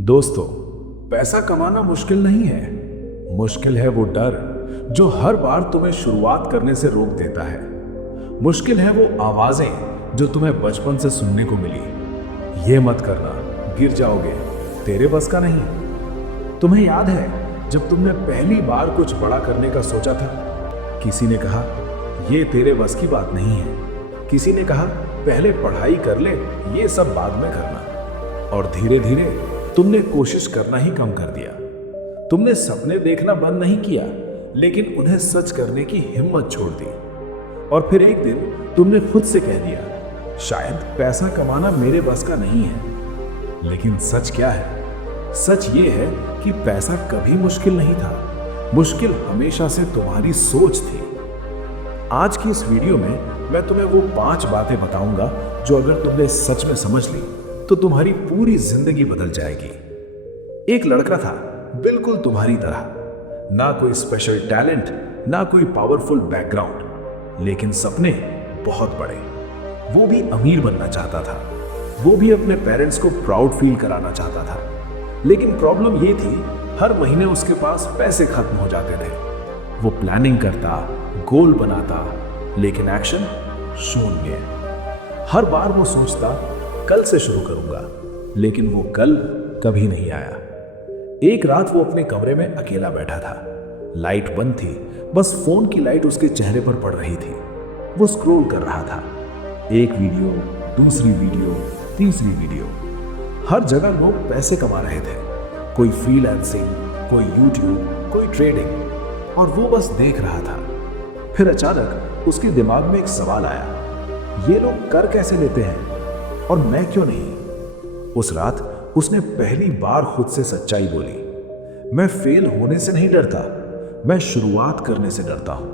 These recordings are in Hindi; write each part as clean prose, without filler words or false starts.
दोस्तों, पैसा कमाना मुश्किल नहीं है। मुश्किल है वो डर जो हर बार तुम्हें शुरुआत करने से रोक देता है। मुश्किल है वो आवाजें जो तुम्हें बचपन से सुनने को मिली, ये मत करना, गिर जाओगे, तेरे बस का नहीं। तुम्हें याद है जब तुमने पहली बार कुछ बड़ा करने का सोचा था? किसी ने कहा ये तेरे बस की बात नहीं है, किसी ने कहा पहले पढ़ाई कर ले, ये सब बाद में करना। और धीरे धीरे तुमने कोशिश करना ही कम कर दिया। तुमने सपने देखना बंद नहीं किया, लेकिन उन्हें सच करने की हिम्मत छोड़ दी। और फिर एक दिन तुमने खुद से कह दिया, शायद पैसा कमाना मेरे बस का नहीं है। लेकिन सच क्या है? सच ये है कि पैसा कभी मुश्किल नहीं था। मुश्किल हमेशा से तुम्हारी सोच थी। आज की इस वीडियो में मैं तुम्हें वो 5 बातें बताऊंगा जो अगर तुमने सच में समझ ली तो तुम्हारी पूरी जिंदगी बदल जाएगी। एक लड़का था बिल्कुल तुम्हारी तरह, ना कोई स्पेशल टैलेंट, ना कोई पावरफुल बैकग्राउंड, लेकिन सपने बहुत बड़े। वो भी अमीर बनना चाहता था, वो भी अपने पेरेंट्स को प्राउड फील कराना चाहता था। लेकिन प्रॉब्लम ये थी, हर महीने उसके पास पैसे खत्म हो जाते थे। वो प्लानिंग करता, गोल बनाता, लेकिन एक्शन शून्य। हर बार वो सोचता कल से शुरू करूंगा, लेकिन वो कल कभी नहीं आया। एक रात वो अपने कमरे में अकेला बैठा था। लाइट बंद थी, बस फोन की लाइट उसके चेहरे पर पड़ रही थी। वो स्क्रॉल कर रहा था, एक वीडियो, दूसरी वीडियो, तीसरी वीडियो। हर जगह लोग पैसे कमा रहे थे, कोई फ्रीलांसिंग, कोई यूट्यूब, कोई ट्रेडिंग, और वो बस देख रहा था। फिर अचानक उसके दिमाग में एक सवाल आया, ये लोग कर कैसे लेते हैं और मैं क्यों नहीं? उस रात उसने पहली बार खुद से सच्चाई बोली, मैं फेल होने से नहीं डरता, मैं शुरुआत करने से डरता हूं।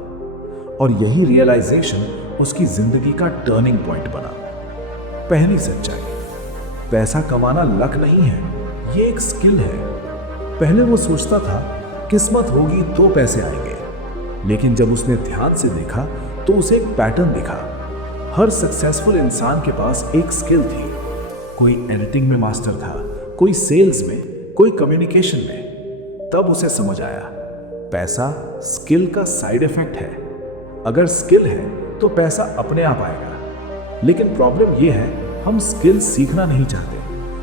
और यही रियलाइजेशन उसकी जिंदगी का टर्निंग पॉइंट बना। पहली सच्चाई, पैसा कमाना लक नहीं है, ये एक स्किल है। पहले वो सोचता था किस्मत होगी तो पैसे आएंगे, लेकिन जब उसने ध्यान से देखा तो उसे एक पैटर्न दिखा। हर सक्सेसफुल इंसान के पास एक स्किल थी। कोई एडिटिंग में मास्टर था, कोई सेल्स में, कोई कम्युनिकेशन में। तब उसे समझ आया, पैसा स्किल का साइड इफेक्ट है। अगर स्किल है तो पैसा अपने आप आएगा। लेकिन प्रॉब्लम यह है, हम स्किल सीखना नहीं चाहते,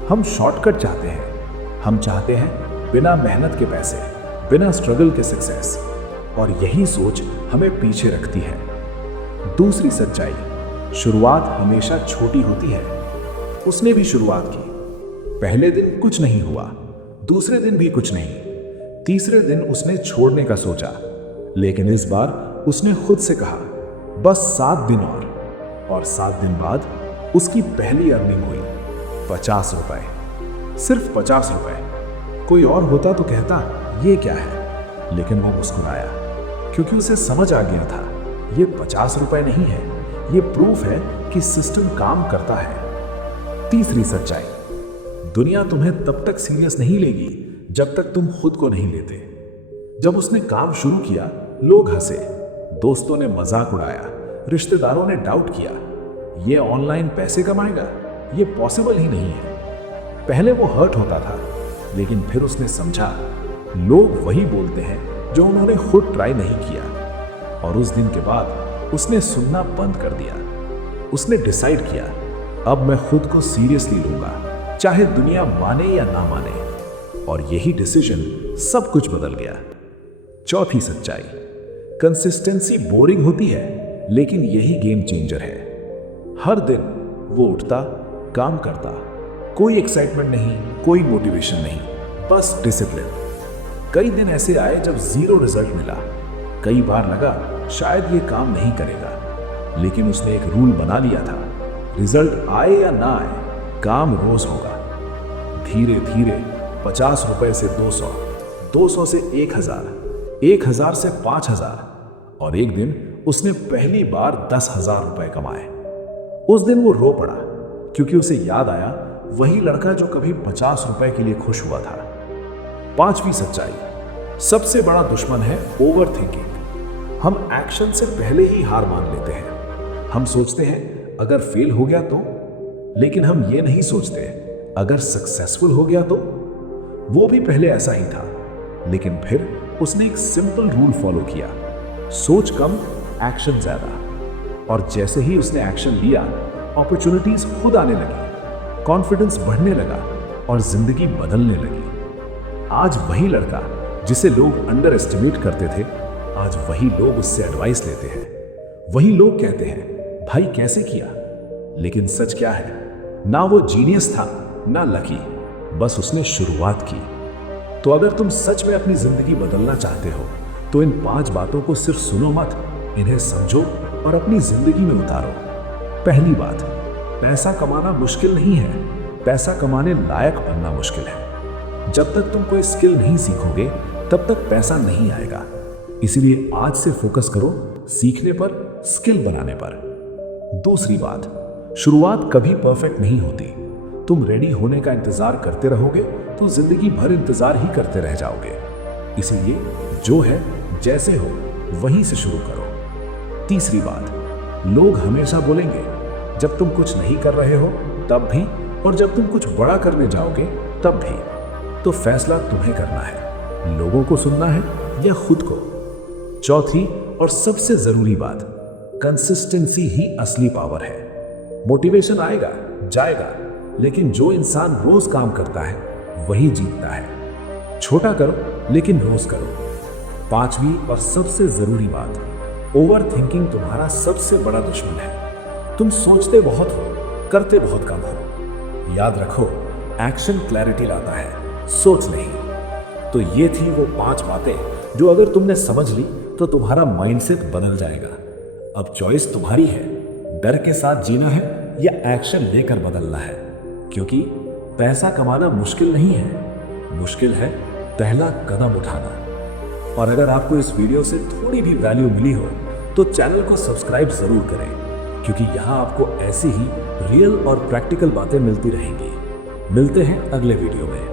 हम शॉर्टकट चाहते हैं। हम चाहते हैं बिना मेहनत के पैसे, बिना स्ट्रगल के सक्सेस। और यही सोच हमें पीछे रखती है। दूसरी सच्चाई, शुरुआत हमेशा छोटी होती है। उसने भी शुरुआत की। पहले दिन कुछ नहीं हुआ, दूसरे दिन भी कुछ नहीं, तीसरे दिन उसने छोड़ने का सोचा। लेकिन इस बार उसने खुद से कहा, बस 7 दिन और 7 दिन बाद उसकी पहली अर्निंग हुई, 50 रुपए। सिर्फ 50 रुपए। कोई और होता तो कहता ये क्या है, लेकिन वो मुस्कुराया, क्योंकि उसे समझ आ गया था ये 50 रुपए नहीं है, ये प्रूफ है कि सिस्टम काम करता है। तीसरी सच्चाई, दुनिया तुम्हें तब तक सीरियस नहीं लेगी जब तक तुम खुद को नहीं लेते। जब उसने काम शुरू किया, लोग हंसे, दोस्तों ने मजाक उड़ाया, रिश्तेदारों ने डाउट किया, ये ऑनलाइन पैसे कमाएगा, ये पॉसिबल ही नहीं है। पहले वो हर्ट होता था, लेकिन फिर उसने समझा लोग वही बोलते हैं जो उन्होंने खुद ट्राई नहीं किया। और उस दिन के बाद उसने सुनना बंद कर दिया। उसने डिसाइड किया, अब मैं खुद को सीरियसली लूंगा, चाहे दुनिया माने या ना माने। और यही डिसीजन सब कुछ बदल गया। चौथी सच्चाई, कंसिस्टेंसी बोरिंग होती है, लेकिन यही गेम चेंजर है। हर दिन वो उठता, काम करता, कोई एक्साइटमेंट नहीं, कोई मोटिवेशन नहीं, बस डिसिप्लिन। कई दिन ऐसे आए जब 0 रिजल्ट मिला। कई बार लगा शायद ये काम नहीं करेगा, लेकिन उसने एक रूल बना लिया था, रिजल्ट आए या ना आए, काम रोज होगा। धीरे धीरे 50 रुपए से 200, 200 से 1000, 1000 से 5000, और एक दिन उसने पहली बार 10,000 रुपए कमाए। उस दिन वो रो पड़ा, क्योंकि उसे याद आया वही लड़का जो कभी 50 रुपए के लिए खुश हुआ था। पांचवी सच्चाई, सबसे बड़ा दुश्मन है ओवर थिंकिंग। हम एक्शन से पहले ही हार मान लेते हैं। हम सोचते हैं अगर फेल हो गया तो, लेकिन हम ये नहीं सोचते अगर सक्सेसफुल हो गया तो। वो भी पहले ऐसा ही था, लेकिन फिर उसने एक सिंपल रूल फॉलो किया, सोच कम, एक्शन ज्यादा। और जैसे ही उसने एक्शन लिया, अपॉर्चुनिटीज खुद आने लगी, कॉन्फिडेंस बढ़ने लगा और जिंदगी बदलने लगी। आज वही लड़का जिसे लोग अंडर एस्टिमेट करते थे, आज वही लोग उससे एडवाइस लेते हैं। वही लोग कहते हैं, भाई कैसे किया? लेकिन सच क्या है, ना वो जीनियस था ना लकी, बस उसने शुरुआत की। तो अगर तुम सच में अपनी जिंदगी बदलना चाहते हो तो इन 5 बातों को सिर्फ सुनो मत, इन्हें समझो और अपनी जिंदगी में उतारो। पहली बात, पैसा कमाना मुश्किल नहीं है, पैसा कमाने लायक बनना मुश्किल है। जब तक तुम कोई स्किल नहीं सीखोगे तब तक पैसा नहीं आएगा। इसीलिए आज से फोकस करो सीखने पर, स्किल बनाने पर। दूसरी बात, शुरुआत कभी परफेक्ट नहीं होती। तुम रेडी होने का इंतजार करते रहोगे तो जिंदगी भर इंतजार ही करते रह जाओगे। इसीलिए जो है जैसे हो वहीं से शुरू करो। तीसरी बात, लोग हमेशा बोलेंगे, जब तुम कुछ नहीं कर रहे हो तब भी, और जब तुम कुछ बड़ा करने जाओगे तब भी। तो फैसला तुम्हें करना है, लोगों को सुनना है या खुद को। चौथी और सबसे जरूरी बात, कंसिस्टेंसी ही असली पावर है। मोटिवेशन आएगा जाएगा, लेकिन जो इंसान रोज काम करता है वही जीतता है। छोटा करो लेकिन रोज करो। पांचवी और सबसे जरूरी बात, ओवर थिंकिंग तुम्हारा सबसे बड़ा दुश्मन है। तुम सोचते बहुत हो, करते बहुत कम हो। याद रखो, एक्शन क्लैरिटी लाता है, सोच नहीं। तो ये थी वो 5 बातें जो अगर तुमने समझ ली तो तुम्हारा माइंडसेट बदल जाएगा। अब चॉइस तुम्हारी है, डर के साथ जीना है या एक्शन लेकर बदलना है। क्योंकि पैसा कमाना मुश्किल नहीं है, मुश्किल है पहला कदम उठाना। और अगर आपको इस वीडियो से थोड़ी भी वैल्यू मिली हो तो चैनल को सब्सक्राइब जरूर करें, क्योंकि यहाँ आपको ऐसी ही रियल और प्रैक्टिकल बातें मिलती रहेंगी। मिलते हैं अगले वीडियो में।